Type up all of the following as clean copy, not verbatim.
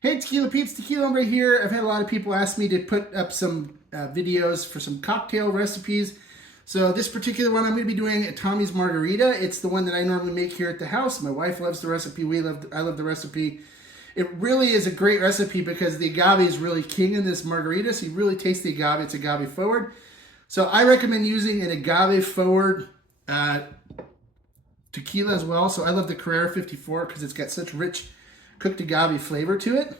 Hey Tequila Peeps, Tequila Hombre here. I've had a lot of people ask me to put up some videos for some cocktail recipes. So this particular one I'm going to be doing a Tommy's Margarita. It's the one that I normally make here at the house. My wife loves the recipe. I love the recipe. It really is a great recipe because the agave is really king in this margarita. So you really taste the agave. It's agave forward. So I recommend using an agave forward tequila as well. So I love the Carrera 54 because it's got such rich cooked agave flavor to it.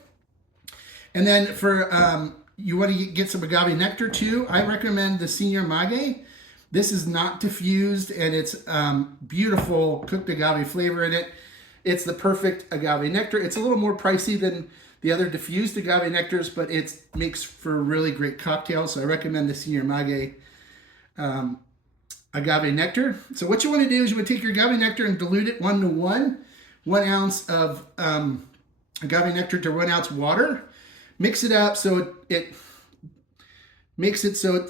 And then for you want to get some agave nectar too, I recommend the Senior Mage. This is not diffused and it's beautiful cooked agave flavor in it. It's the perfect agave nectar. It's a little more pricey than the other diffused agave nectars, but it makes for a really great cocktail. So I recommend the Senior Mage agave nectar. So what you want to do is you want to take your agave nectar and dilute it 1 to 1 ounce of agave nectar to 1 ounce water. Mix it up so it makes it so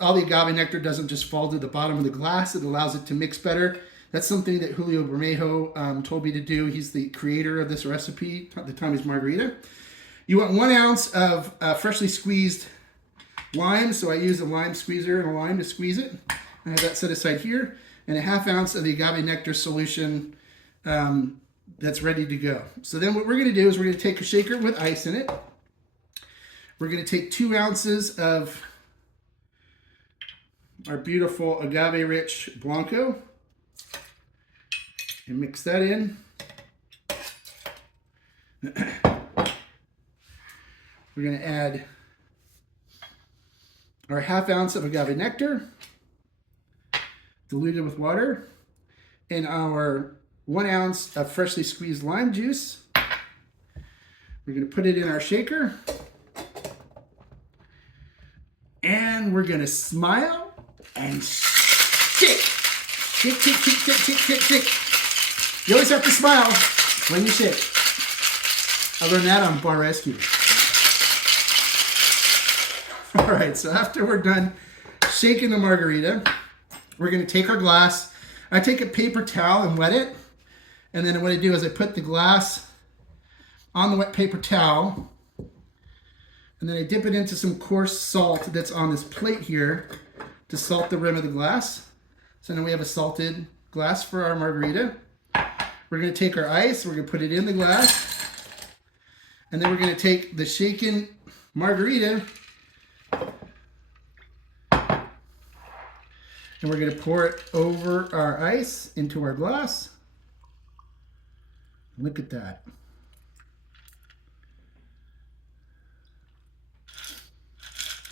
all the agave nectar doesn't just fall to the bottom of the glass. It allows it to mix better. That's something that Julio Bermejo told me to do. He's the creator of this recipe, the Tommy's Margarita. You want 1 ounce of freshly squeezed lime. So I use a lime squeezer and a lime to squeeze it. I have that set aside here. And 1/2 ounce of the agave nectar solution that's ready to go. So then what we're going to do is we're going to take a shaker with ice in it. We're going to take 2 ounces of our beautiful agave rich Blanco and mix that in. We're going to add our 1/2 ounce of agave nectar diluted with water and our 1 ounce of freshly squeezed lime juice. We're going to put it in our shaker. And we're going to smile and shake. Shake, shake, shake, shake, shake, shake, shake. You always have to smile when you shake. I learned that on Bar Rescue. All right, so after we're done shaking the margarita, we're going to take our glass. I take a paper towel and wet it. And then what I do is I put the glass on the wet paper towel. And then I dip it into some coarse salt that's on this plate here to salt the rim of the glass. So now we have a salted glass for our margarita. We're going to take our ice, we're going to put it in the glass. And then we're going to take the shaken margarita and we're going to pour it over our ice into our glass. Look at that.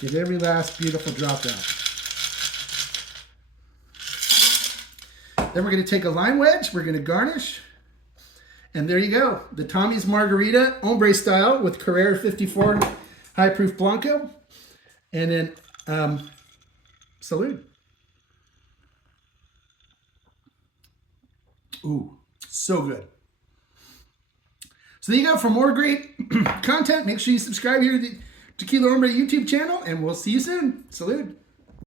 Get every last beautiful drop out. Then we're going to take a lime wedge. We're going to garnish. And there you go. The Tommy's Margarita, Hombre style with Carrera 54 high proof Blanco. And then salud. Ooh, so good. So there you go. For more great content, make sure you subscribe here to the Tequila Hombre YouTube channel, and we'll see you soon. Salud.